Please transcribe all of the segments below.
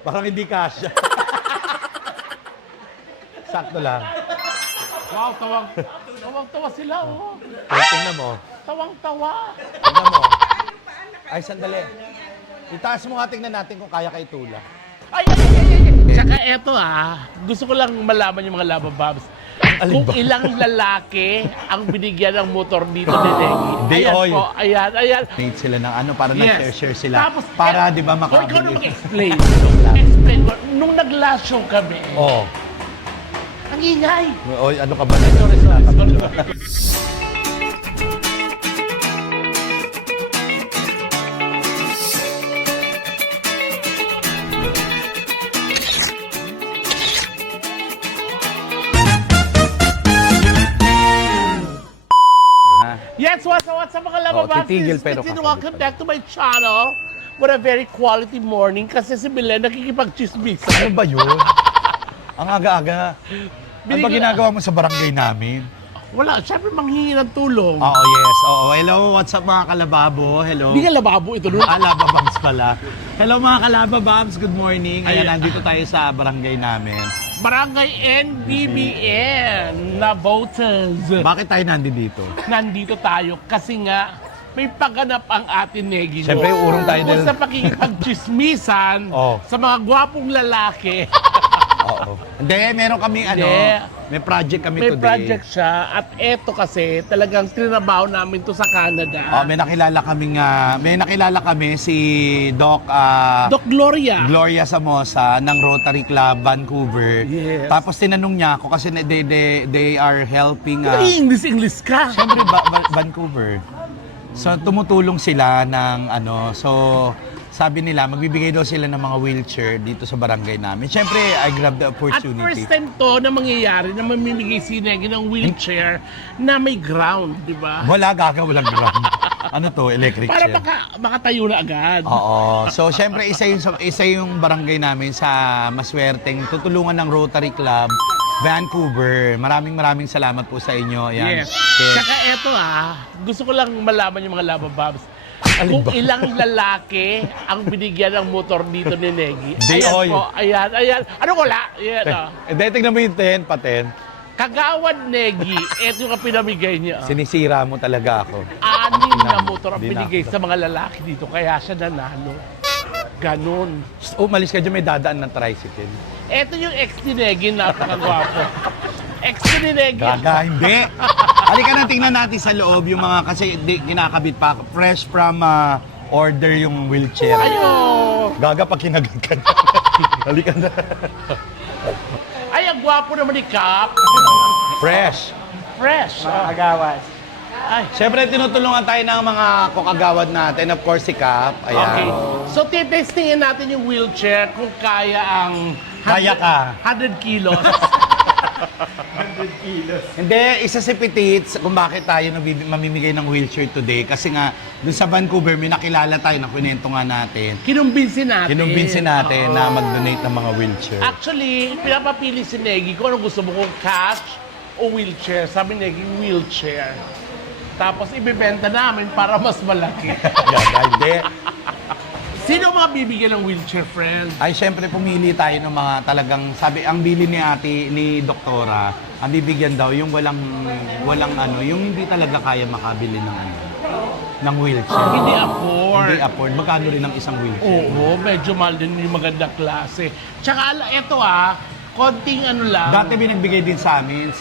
Parang hindi kasya. Sakto lang. Wow, tawang-tawa sila, oh. Ay, tingnan mo. Tawang-tawa. Tingnan mo. Ay, sandali. Itaas mo nga, tingnan natin kung kaya ka itula. Ay. Tsaka eto gusto ko lang malaman yung mga Labababs. Alin Kung ba? ilang lalaki ang binigyan ng motor dito ni Negi. Day Ayan oil. po, ayan. Made sila ng ano, para Yes. nag-share sila. Tapos, para, di ba, ikaw na makabili. mag-explain. Explain mo. Nung nag-last show kami, Oh. ang ingay. Oy, ano ka ba? Sorry. Yes, what's up mga Labababs? titigil pero It's kakabit welcome pa back to my channel. What a very quality morning kasi si Belen nakikipag-chismis. Ano ba yun? Ang aga-aga. Ano ba Binigyan- ginagawa mo sa barangay namin? Wala, syempre manghingi ng tulong. Oo, yes. Oo, hello. What's up mga kalababo? Hello. Hindi ka lababo ito nun. Kalababams pala. Hello mga kalababams. Good morning. Ayan, Ayan. nandito tayo sa barangay namin. Barangay NBBN na voters. Bakit tayo nandito? Nandito tayo kasi nga may pagganap ang atin Negi. Siyempre, urong tayo Kung dahil- sa pakikipag-chismisan Oh. sa mga gwapong lalaki. Oo. Hindi, meron kami may project kami May today. project siya at eto kasi talagang trinabaho namin to sa Canada. Oh, may nakilala kami si Doc Doc Gloria. Gloria Samosa ng Rotary Club Vancouver. Yes. Tapos tinanong niya ako kasi they are helping English ka. Siyempre Vancouver. So tumutulong sila ng sabi nila magbibigay daw sila ng mga wheelchair dito sa barangay namin. Siyempre I grabbed the At opportunity. first time to na mangyayari na mamimigay si Negi ng wheelchair na may ground, di ba? Wala walang ground. Ano to? Electric Para chair. makatayo na agad. Oo. So, syempre, isa yung barangay namin sa maswerteng tutulungan ng Rotary Club Vancouver. Maraming salamat po sa inyo. Ayan. Yes. Okay. Saka eto gusto ko lang malaman yung mga Labababs. Alin Kung ba? ilang lalaki ang binigyan ng motor dito ni Negi. Day Ayan oil. po, ayan. Ano wala? Ayan Hindi, tingnan mo yung 10, paten. Kagawad Negi, eto yung pinamigay niya. Sinisira mo talaga ako. 6 na motor ang Di na. binigay sa mga lalaki dito, kaya siya nanalo. Ganon. Umalis ka dyan, may dadaan ng tricycle. Eto yung ex ni Negi, napakagwapo. Ex ni Negi. Gaga, hindi. Halika na, tingnan natin sa loob yung mga, kasi kinakabit pa. Fresh from order yung wheelchair. Ayo! Gaga, pag kinagat ka na. Halika na. Ay, ang gwapo naman ni Cap. Fresh. Fresh. Agawas. Ay. Siyempre, tinutulungan tayo ng mga kokagawad natin. Of course, si Cap. Ayan. Okay. So, titestingin natin yung wheelchair kung kaya ang... Kaya ka. 100 kilos. 100 kilos. Hindi, isa si Petit kung bakit tayo mamimigay ng wheelchair today. Kasi nga, dun sa Vancouver, may nakilala tayo na kwento nga natin. Kinumbinsin natin. Kinumbinsin natin Oo. na mag-donate ng mga wheelchair. Actually, pinapapili si Negi kung ano gusto mo, kung cash o wheelchair. Sabi Negi, wheelchair. Tapos ibibenta namin para mas malaki. Gaga, hindi. Sino mga bibigyan ng wheelchair, friend? Ay, syempre pumili tayo ng mga talagang, sabi, ang bili ni Doktora, ang bibigyan daw, yung walang yung hindi talaga kaya makabili ng wheelchair. Hindi afford. Hindi afford. Magkano rin ang isang wheelchair? Oo, medyo mahal din yung magandang klase. Tsaka, eto konting ano lang. Dati binagbigay din sa amin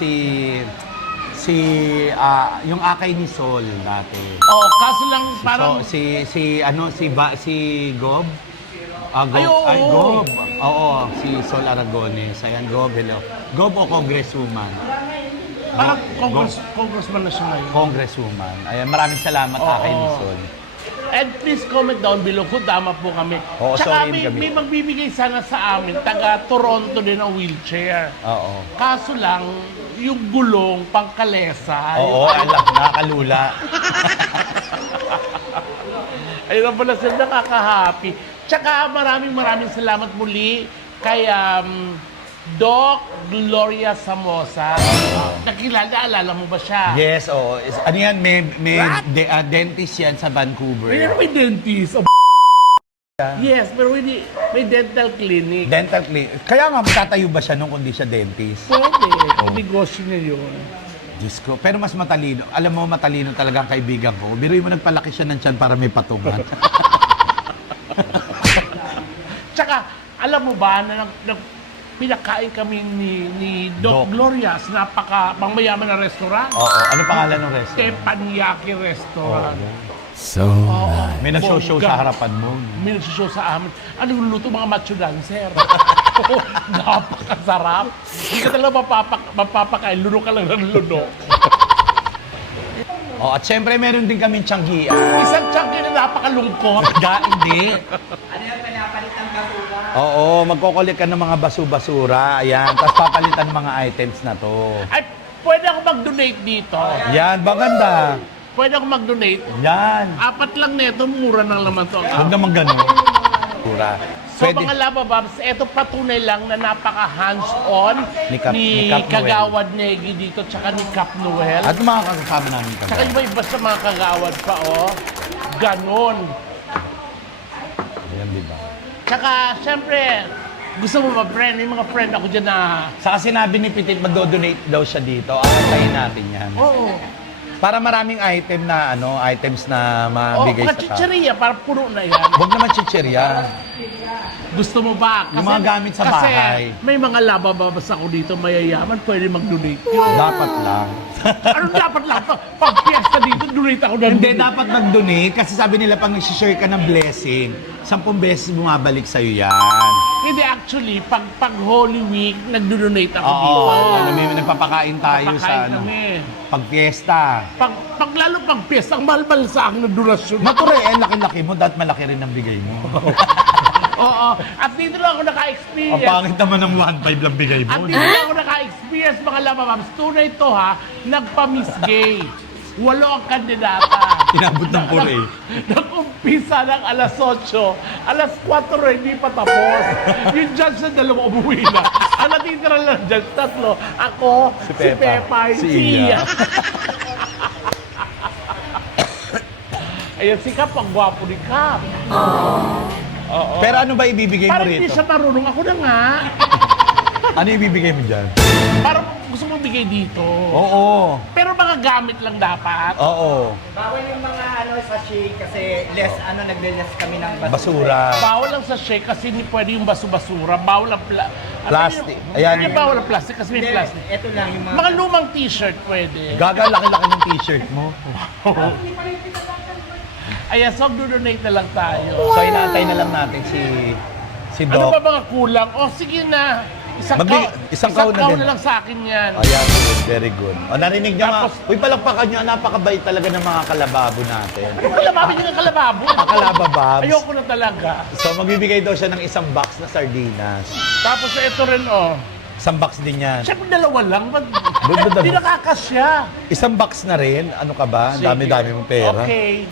yung akay ni Sol dati. Oh, kaso lang parang... So, si Gob? Gob. Ay, oo. Ay, Gob. Oo, si Sol Aragones. Ayan, Gob, hello. Gob o Congresswoman? Parang Gob. congressman na siya ngayon. Congresswoman. Ayan, maraming salamat Oo. akay ni Sol. And please comment down below kung tama po kami. Oo, Tsaka sorry kami. may magbibigay sana sa amin, taga Toronto din ng wheelchair. Oo. Kaso lang, yung gulong, pangkalesa. Oo, alam, nakakalula. Ayun na pala sila, nakaka-happy. Tsaka maraming salamat muli kay Doc Gloria Samosa. Nakilala, alala mo ba siya? Yes, oo. Ano yan, may dentist yan sa Vancouver. May dentist. Yes, pero hindi, may dental clinic. Dental clinic. Kaya nga, matatayo ba siya nung kundi siya dentist? Pwede. Oh. Negosyo niya yun. Diyos ko. Pero mas matalino. Alam mo, matalino talaga ang kaibigan ko. Biruin mo, nagpalaki siya ng tiyan para may patungan. Tsaka, alam mo ba na pinakain kami ni Doc Doc. Gloria sa pangmayaman na restaurant? Oo. Ano pangalan ng restaurant? Teppanyaki Restaurant. So, May nag-show sa harapan mo. May nagsushow sa amin. Ano yung luto mga macho dancer? Napakasarap. Hindi ka talaga mapapakain. Luno ka lang ng luno. Oh, at syempre, meron din kaming tiyanggian. Isang chunky na napakalungkot. Hindi. Oo, magkokolik ka ng mga basu-basura. Ayan. Tapos papalitan mga items na to. Ay, pwede ako mag-donate dito. Yan, maganda. Pwede ako mag-donate. Yan. 4 lang neto, mura nang naman to. Huwag naman ganun. Pura. So mga Laba Babs, ito patunay lang na napaka-hands-on Ni Cap Noel. Kagawad Negi dito tsaka ni Cap Noel. At mga kasama namin kami. Tsaka iba-iba sa mga kagawad pa, oh. Ganon. Ayan, di ba? Tsaka, syempre, gusto mo ba, friend? May mga friend ako dyan na... Saka sinabi ni Pitit, magdo-donate daw siya dito. Aantayin natin yan. Oo. Para maraming items na Oh, mabigay sa chicheria, para puno na yan. Huwag naman chicherya. Gusto mo ba? Yung mga gamit sa bahay. Kasi may mga Laba Babs ako dito, mayayaman, pwede mag-donate yun. Dapat lang. Ano dapat lang to? Pag piyesta dito, donate ako ng Hindi, dapat mag-donate. Kasi sabi nila, pag nag-share ka ng blessing, 10 beses bumabalik sa'yo yan. Hindi, actually, pag Holy Week, nagdo-donate ako Oo, dito. alam mo, nagpapakain tayo sa Papakain ano, kami. pag fiesta. Lalo pag piyesta, ang mahal-mahal sa akin ng donasyon. Mature, laki-laki mo, dahil malaki rin ang bigay mo. Oo. At dito lang ako Ang naka-experience. pangit naman ng 1.5 lang bigay At mo. dito lang ako naka-experience, mga Laba Babs. Tunay to ha, nagpa-miss gay. 8 ang kandidata. Inabot ng pure. Nag-umpisa ng alas 8, alas 4 hindi pa tapos. Yung judge na 2 umuwi na. Ang natitira lang judge, 3. Ako, si Pepa, si Iya. Ayan si Kap, ang gwapo ni Kap. Oo. Pero ano ba ibibigay mo Parang hindi rito? siya marunong. Ako na nga. Ano ibibigay mo dyan? Parang gusto mo bigay dito. Oo. Pero mga gamit lang dapat. Oo. bawal yung mga sachet kasi nagle-less kami ng Basura. Bawal lang sa shake kasi hindi pwede yung basu-basura. Bawal ang Plastic. Ayan. Ayan. Hindi bawal ang plastic kasi may plastic. Ito lang yung Mga lumang t-shirt pwede. Gaga, laki-laki ng t-shirt mo. Ayan, so donate na lang tayo. So, inaantay na lang natin si Ano Doc. ba mga kulang? O sige na. Isang kaw na din. na lang sa akin yan. Ayan, very good. O, narinig niyo nga. Tapos- Uy, palakpakan niyo. Napakabait talaga ng mga kalababo natin. Kalababo yun ang kalababo. Mga kalabababs. Ayoko na talaga. So, magbibigay daw siya ng isang box na sardinas. Tapos ito rin, oh. Isang box din yan. Siyempre, 2 lang. Doon. Hindi nakakasya. Isang box na rin. Ano ka ba? Sige. Dami-dami mong pera. Okay.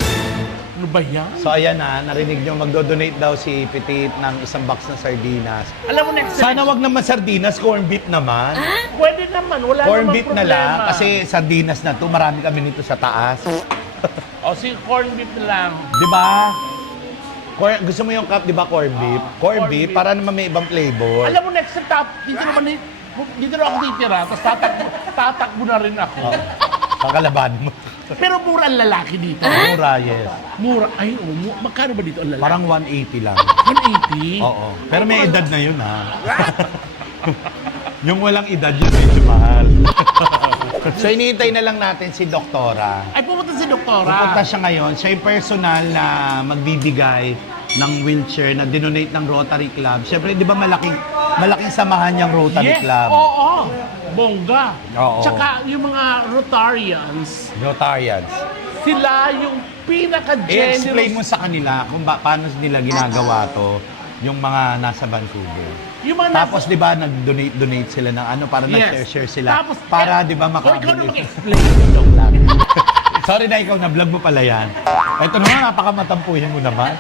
Ano ba yan? So, ayan na. Narinig niyo. Magdo-donate daw si Petit ng isang box na sardinas. Alam mo, next Sana wag naman sardinas, corn beef naman. Pwede naman, wala Corn namang beef problema. na lang. Kasi sardinas na to, marami kami nito sa taas. O, si corn beef na lang. Di ba? Gusto mo yung cup, di ba, corn beef? Corn corn beef, beef. para naman may ibang flavor. Alam mo, next sa top, dito na ako titira, tapos tatakbo na rin ako. Pangkalaban mo. Pero mura ang lalaki dito. Mura, yes. Mura, ay, magkano ba dito ang lalaki? Parang 180 lang. 180? Oo. Pero may edad na yun, ha? Yung walang edad yun, medyo mahal. So, iniintay na lang natin si Doktora. Ay, pumunta si Doktora. Pupunta siya ngayon. Siya yung personal na magbibigay ng wheelchair na dinonate ng Rotary Club. Siyempre, di ba malaking samahan niyang Rotary Yes, Club? oo. Bongga. Oo. Tsaka yung mga Rotarians, Rotarians. sila yung I-explain pinaka-generous. mo sa kanila kung paano nila ginagawa to, yung mga nasa Vancouver. Yung mga Tapos, di ba, nag-donate sila ng ano, para Yes. nag-share sila. Tapos, Para, di ba, ikaw na makabili. mag-explain. Sorry na ikaw, na-vlog mo pala yan. Ito naman, napakamatampuhin mo naman.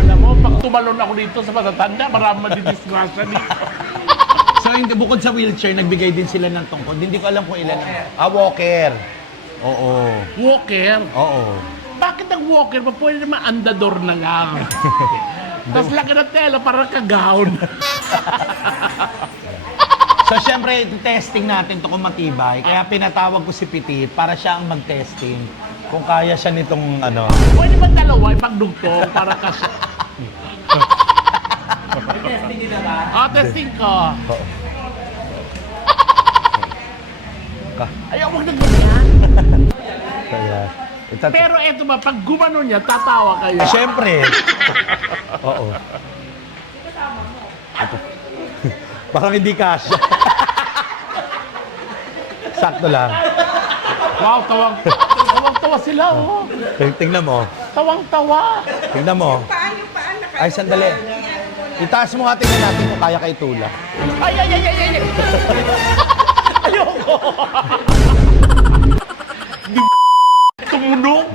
Alam mo, pag tumalon ako dito sa matatanda, marami madidisgrasya dito. So, bukod sa wheelchair, nagbigay din sila ng tungkod. Hindi ko alam kung ilan. Walker. Oo. Walker. Oo. bakit ang walker pa pwede naman andador na lang? Tapos laki ng tela para ka-gown. So, syempre, testing natin to kung matibay. Kaya pinatawag ko si Petit para siya ang mag-testing. Kung kaya siya nitong ano. Pwede ba dalawa ipagdugtong para kasi... Testing nila ba? Testing ko. Ayaw, huwag na ganyan. Kaya, Pero eto ba, pag gumano niya, tatawa kayo. syempre. Oo. Ito. Parang hindi kasya. Sakto lang. Wow, tawang-tawa sila, oh. Tingnan mo. Tawang-tawa. Tingnan mo. Ay, sandali. Itaas mo nga, tingnan natin kung kaya kay Tula. Ay! Ayoko! Tumunog!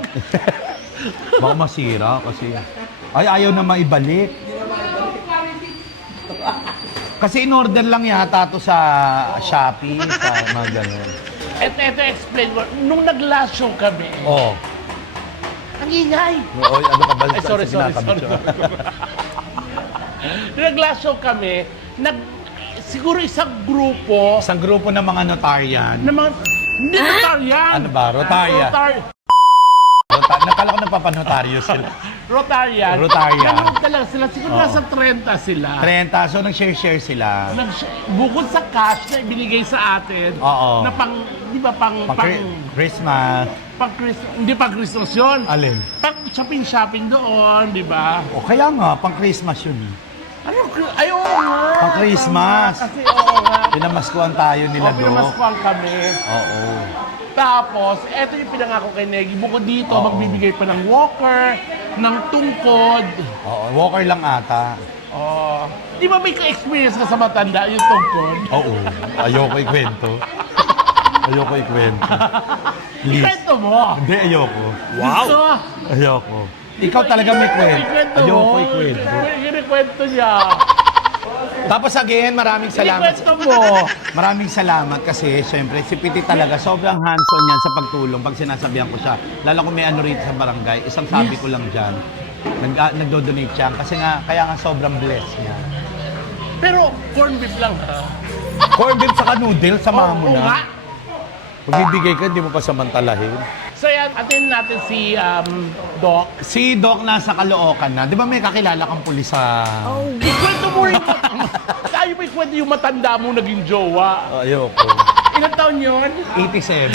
Baka masira kasi. Ay, ayaw na maibalik. Kasi in-order lang yata to sa Shopee, sa mga ganun. Ito, explain ko. Nung nag-last show kami, Oh. ang ingay. Oy, ano ka ba? Ay, sorry. Sinakabit ko. Nung nag-last show kami, siguro isang grupo Isang grupo ng mga notaryan. na mga, hindi Rotarian. Ano ba? Rotarya. Nakala ko napapanotaryo sila. Rotarian. Rotarian. Nanood talaga sila. Siguro Oo. nasa 30 sila. 30, so nag-share sila. Bukod sa cash na ibinigay sa atin, Oo. na pang, di ba, pang Christmas. hindi pang Christmas yun. Alin? Pang shopping doon, di ba? O kaya nga, pang Christmas yun. Ano? Ay, oo nga. Pang Christmas. Kasi oo nga. Pinamaskuhan tayo nila O, do. pinamaskuhan kami. Oo. Tapos, eto yung pinangako kay Negi. Bukod dito, Oo. magbibigay pa ng walker, ng tungkod. Oo, walker lang ata. Oh. Di ba may ka-experience ka sa matanda yung tungkod? Oo. Ayoko ikwento. Ayoko ikwento. Please. Kwento mo. Hindi, ayoko. Gusto? Ayoko. Ikaw talaga may kwento. Ikwento Ayoko mo. ikwento. Kinikwento niya. Tapos again, maraming salamat. Kinikwento mo. Maraming salamat kasi syempre si Piti talaga sobrang hands-on yan sa pagtulong pag sinasabihan ko siya. Lalo kung may ano rito sa barangay, isang sabi ko lang dyan, nagdo-donate siya kasi nga, kaya nga sobrang blessed niya. Pero corn beef lang ha. Corned beef saka noodles, samahan mo Oo nga. na. Pag bibigay ka, hindi mo pa samantalahin. So yan, atin natin si Doc. Si Doc nasa Caloocan na. Di ba may kakilala kang pulis sa... Ikwento mo rin. Tayo ba ikwento yung matanda mo naging jowa? Ayoko. Ilang taon yun? 87.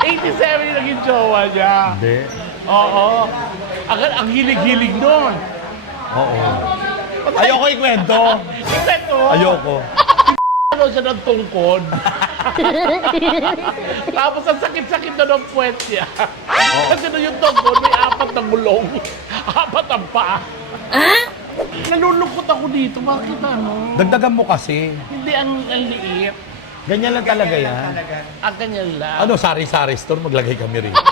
87 yung naging jowa niya. Hindi. Oo. Ang hilig-hilig nun. Oo. Ayoko ikwento. Ikwento mo. Ayoko. Ano siya ng tungkod. Tapos ang sakit-sakit na ng puwet niya. Kasi na yung tungkod, may 4 na gulong. 4 ang paa. Nalulungkot ako dito. Bakit ano? Dagdagan mo kasi. Hindi ang liit. Ganyan lang talaga yan. Ang ganyan lang. Ano, sari-sari store, maglagay kami rito.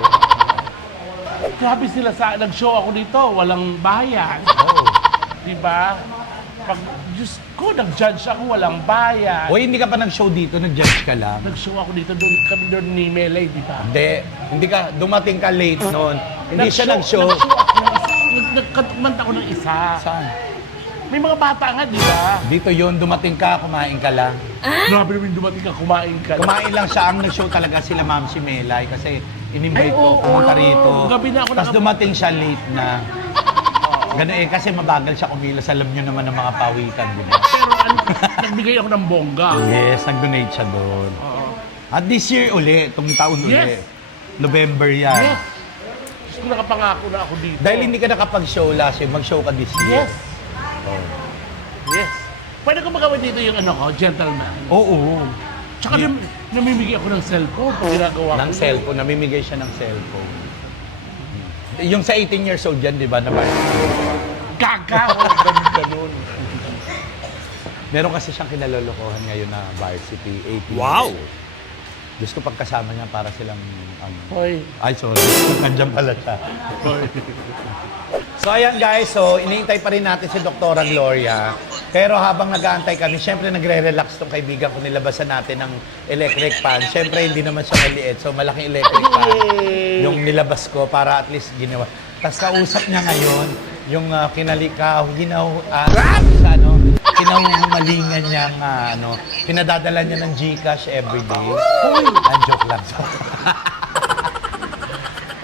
Grabe sila sa... Nag-show ako dito, walang bayan. Oo. Diba? Pag, Diyos ko, nag-judge ako, walang bayan. O hindi ka pa nag-show dito, nag-judge ka lang. Nag-show ako dito, doon kami doon ni Melay, di ba? Hindi ka, dumating ka late noon. Hindi siya nag-show. Nagkatmanta ako ng isa. Saan? May mga bata nga, di ba? Dito yun, dumating ka, kumain ka lang. Grabe naman dumating ka, kumain ka. Kumain lang siya, ang nag-show talaga sila Ma'am si Melay kasi Ay, in-invite ko, oo. pumunta rito. Gabi na ako Tapos dumating siya late na. Ganun eh, kasi mabagal siya kumilos. Alam nyo naman ng mga pawikan, di ba? Pero nagbigay ako ng bongga. Yes, nag-donate siya doon. Oo. At this year uli, itong taon uli. Yes. November yan. Yes. Diyos ko, nakapangako na ako dito. Dahil hindi ka nakapag-show last year, mag-show ka this year. Yes. Yes. Pwede ko magawin dito yung ano ko, gentleman. Oo. Tsaka namimigay ako ng cellphone pag ginagawa ko. Ng cellphone, namimigay siya ng cellphone. Yung sa 18 years old dyan, di ba, na Gaga! Ganun. Meron kasi siyang kinalolokohan ngayon na varsity, 18 Wow! years old. Gusto pagkasama niya para silang, Hoy. ay sorry, nandiyan pala siya. So So ayan guys, so iniintay pa rin natin si Dr. Gloria. Pero habang nag-aantay kami, syempre nagre-relax tong kaibigan ko, nilabasan natin ng electric fan. Syempre hindi naman siya maliit, so malaking electric fan yung nilabas ko para at least ginawa. Tapos kausap niya ngayon, yung kinahumalingan niya pinadadala niya ng GCash everyday. Uy! Ang joke lang.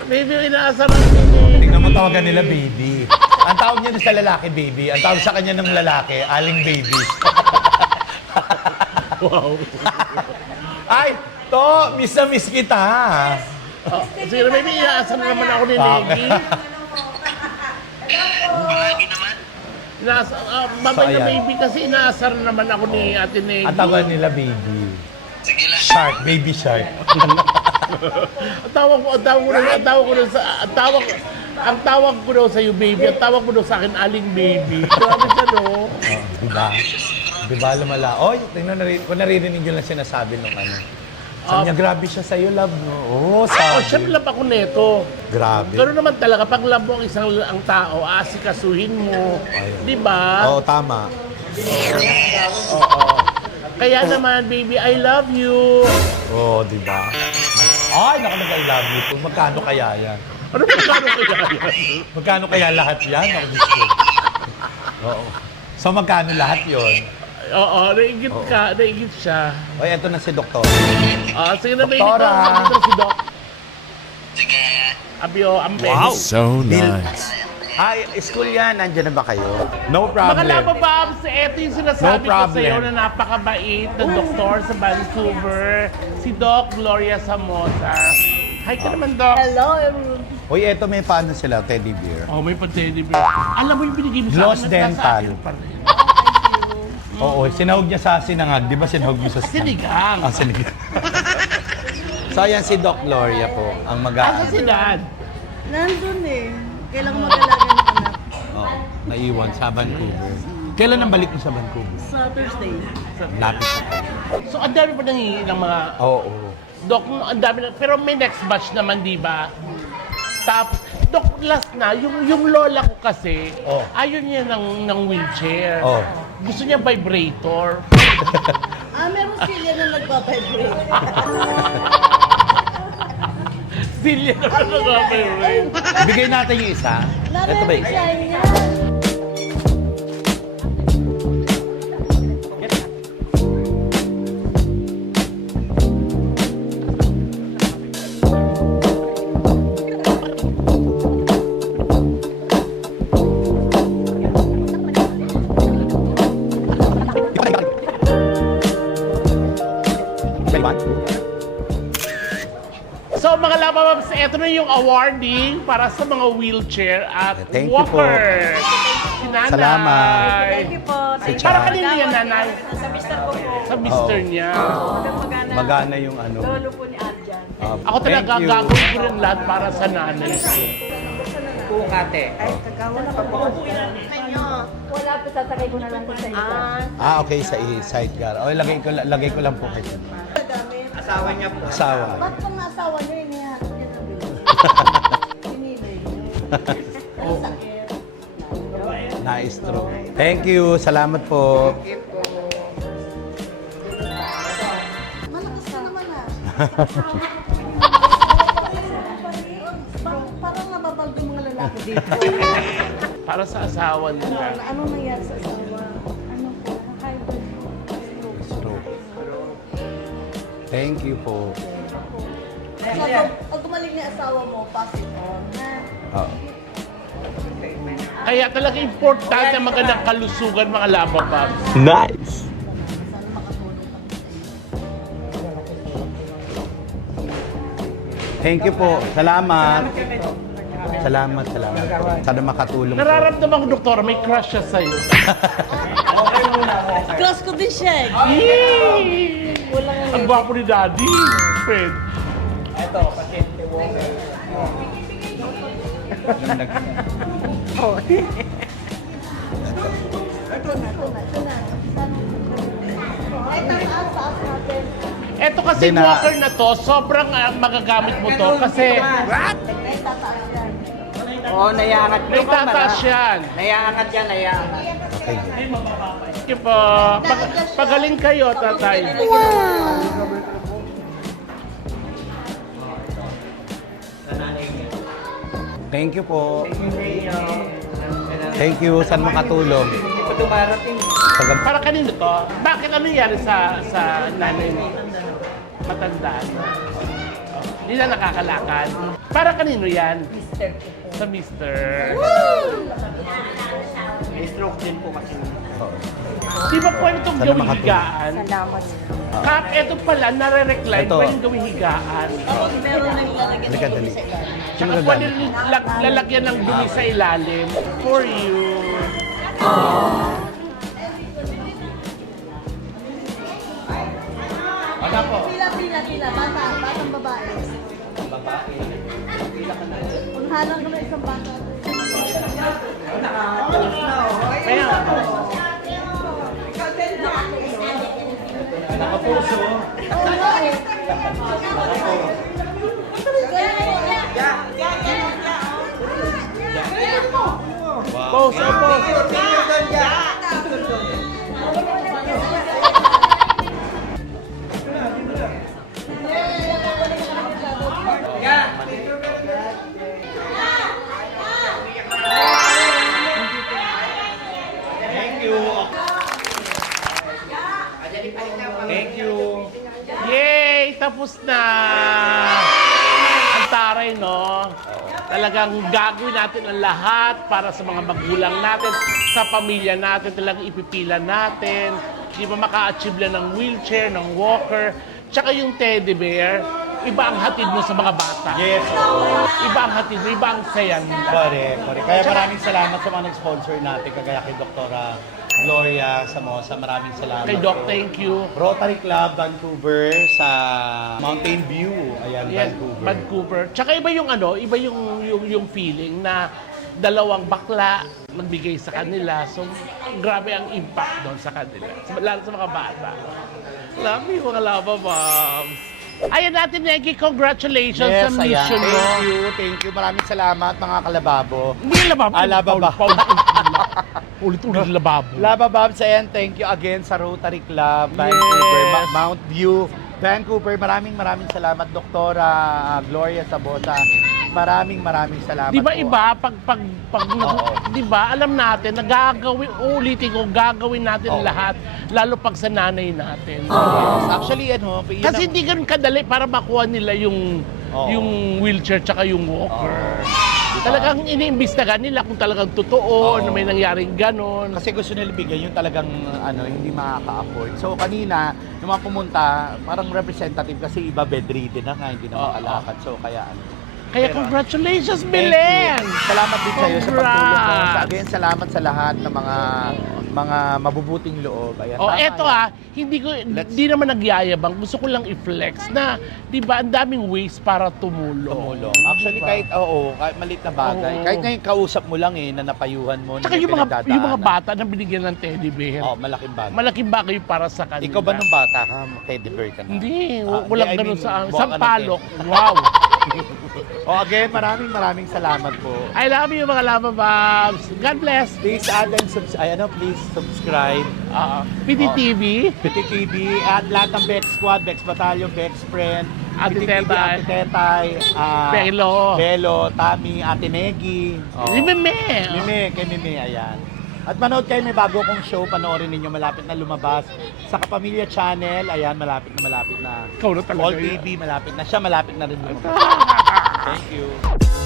Baby, inaasar ang baby. Tingnan mo tawagan nila baby. Ang tawag niya sa lalaki baby, ang tawag sa kanya ng lalaki, aling baby. Wow. Ay, to, miss na miss kita. Oh, sige, baby, inaasar na naman ako ni baby. Babay na So, ayan. baby kasi inaasar na naman ako ni Ate Negi. Ang tawag nila baby. Shark, baby shark. Ang tawag ko daw sa iyo baby, ang tawag mo daw sa akin aling baby. Grabe siya no. Diba? Diba lumala? Oy, tingnan kung naririnig yun lang sinasabi nung ano. Sabi niya, grabe siya sa'yo, love mo. Oo, Oh, sabi. syempre love ako neto. Grabe. Ganoon naman talaga, pag love mo ang tao, asikasuhin mo. Di ba? Oo, tama. Kaya naman, baby, I love you. Oo, diba? Ay, naku, nag-I love you po. Magkano kaya yan? Ano magkano kaya yan? Magkano kaya lahat yan? Ako, Diyos ko. Oo. So, magkano lahat yon? Oo, naigit ka, naigit siya. Oy, eto na si Doktor. Sige na, baby, Doktora. ito si Doc. Abyo, ampe. So nice. Hi, school yan. Nandiyan na ba kayo? No Mga problem. labababs, ito yung sinasabi No ko sa iyo problem. na napakabait na doktor sa Vancouver, si Doc Gloria Samosa. Hi ka naman, Doc. Hello, everyone. Uy, eto may paano sila, teddy bear. Oh, may pa-teddy bear. Alam mo yung binigay mo sa Gloss akin, dental. nasa akin pa rin. Oo, sinahog niya sa sinangag. Di ba sinahog mo sa Sinigang. Ah, sinigang. So, ayan si Doc Gloria po, ang Asa si Dad? Nandun eh. Kailangan mag-alaga ng anak. Oh, naiwan sa Vancouver. Kailan ang balik mo sa Vancouver? Sa Thursday. Lapit na. So, ang dami pa nangihingi ng mga Oo. Doc, ang dami na, pero may next batch naman, di ba? Tapos, Doc, last na, yung lola ko kasi, Oh. ayaw niya ng wheelchair. Oh. Gusto niya vibrator. Meron sila na nagbabibrate. Silya na nag-vibrate. Bigay natin yung isa. Ito ba yung isa? Nare-resign niya. So mga labababs, ito na yung awarding para sa mga wheelchair at Thank you po. walker. Si Nanay. Salamat. Thank you po. Thank Para Chad. kanina yan, Nanay. Sa mister ko po. Sa mister Oo. niya. Magana. Magana yung ano. Lolo po ni Arjan. Ako talaga Thank you. gagawin ko rin lahat para sa nanay ko. Kate. Ay, kagawa na pa po. Wala po, sasakay ko na lang po sa isa. Okay, sa sidecar. O, lagay ko lang po kayo. Asawa niya po. Asawa. Ba't pang asawa niyo yung niyahat niya na bilis? Pinili niyo. Ang sakit. Na-stroke. Thank you. Salamat po. Malakas ka naman ah. Parang nababag yung mga lalaki dito. Para sa asawa nila. Ano nangyari sa asawa? Ano po? High blood Stroke. Thank you po. Pag gumaling na asawa mo, pass it on. Ha? Oo. Kaya talaga importante ang magandang kalusugan mga labababs. Nice. Sana makatulong kami. Thank you po. Salamat. Salamat. Sana makatulong po. Nararamdaman ko, doktora, may crush siya sa'yo. Close ko din siya eh. Yee! Walang Ang gwapo ni Daddy. Fred. Ito, pasyente walker. Ito na. Ay, taas natin. Eto kasi Hindi na. walker na to, sobrang magagamit mo to kasi Ay, tataas yan. Oo, naiangat. May tataas yan. Naiangat yan, naiangat. Thank you po. Pagaling kayo, tatay. Thank you po. Thank you. Saan makatulong? Hindi pa dumarating. Para kanino to? Bakit ano nangyari sa nanay mo? Matanda na. Oh, hindi na nakakalakad. Para kanino yan? Sa mister. May stroke din po kasi. Di ba pwede itong Sana gawing makatulong. higaan? Salamat. Kap, eto pala, nare-recline, Ito. pwedeng gawing higaan. Pero naglalagay Halika, dali. Tsaka pwede rin lalagyan ng dumi sa ilalim. For you. Ano po? Pila. Batang babae. Babae. Unhalang ko na isang bata. Kaya, Nakapuso. pose, pose. Thank you. Thank you. Yay! Tapos na! Ang taray, no? Talagang gagawin natin ang lahat para sa mga magulang natin, sa pamilya natin, talagang ipipila natin. Di ba maka-achieve lang ng wheelchair, ng walker, tsaka yung teddy bear, iba ang hatid mo sa mga bata. Yes. Iba ang hatid mo, iba ang saya nila. Correct. Kaya maraming salamat sa mga nag-sponsor natin, kagaya kay Doktora Gloria Samosa. Maraming salamat. Kay Doc, thank you. Rotary Club Vancouver sa Mountain View. Ayan, Yes, Vancouver. Vancouver. Tsaka iba yung ano, iba yung feeling na dalawang bakla nagbigay sa kanila. So, grabe ang impact doon sa kanila. Lalo sa mga bata. Love you, mga lava moms. Ayan natin, Negi, congratulations sa Yes, mission ayan. mo. Thank you. Maraming salamat mga kalababo. Hindi yung lababo. Lababo. Ulit-ulit lababo. Labababs, and thank you again sa Rotary Club Vancouver, Yes. Mount View, Vancouver. Maraming Salamat, Doktora Gloria Samosa. Maraming salamat Di ba po. iba, pag Oo. di ba, alam natin na ulitin ko, gagawin natin Oo. lahat, lalo pag sa nanay natin. Yes. Actually, ano, yun Kasi ang- hindi ganun kadali para makuha nila Oo. yung wheelchair tsaka yung walker. Diba? Talagang iniimbestigahan nila kung talagang totoo, Oo. na may nangyaring ganon. Kasi gusto nila bigyan yung talagang hindi makaka-afford. So kanina, yung mga pumunta, parang representative kasi iba bedridden na nga, hindi na Oo. makalakad. So kaya Kaya Pero- congratulations, Thank Belen! you. Salamat din sa iyo sa pagtulong mo. Congrats! Again, salamat sa lahat ng mga mabubuting loob. Ayan, Oh, tama eto yan. hindi naman nagyayabang. Gusto ko lang i-flex na, di ba, ang daming ways para tumulong. Tumulong. Actually, Diba? kahit maliit na bagay. Oo. Kahit ngayon kausap mo lang na napayuhan mo. Tsaka na yung mga pinagdadaanan. bata na binigyan ng teddy bear. Oh, malaking bagay. Malaking bagay para sa kanila. Ikaw ba nung bata ka, teddy bear ka na? Hindi, Ah, walang hindi, I ganun mean, sa amin. buwan ka ng Sampalok. Wow! Again, maraming salamat po. I love you, mga Lava Babs. God bless. Please add and please subscribe. PDTV. PTTV at lahat ng Bex Squad, Bex Battalion, Bex Friend, Ate PTTV, Tetay. Ate Tetay, Belo. Tami, Ate Negi. Si Meme. Kay Mime, ayan. At manood kayo, may bago kong show, panoorin ninyo, malapit na lumabas. Sa Kapamilya Channel, ayan, malapit na. Ikaw na talaga All yun. TV, malapit na siya, malapit na rin lumabas. Thank you.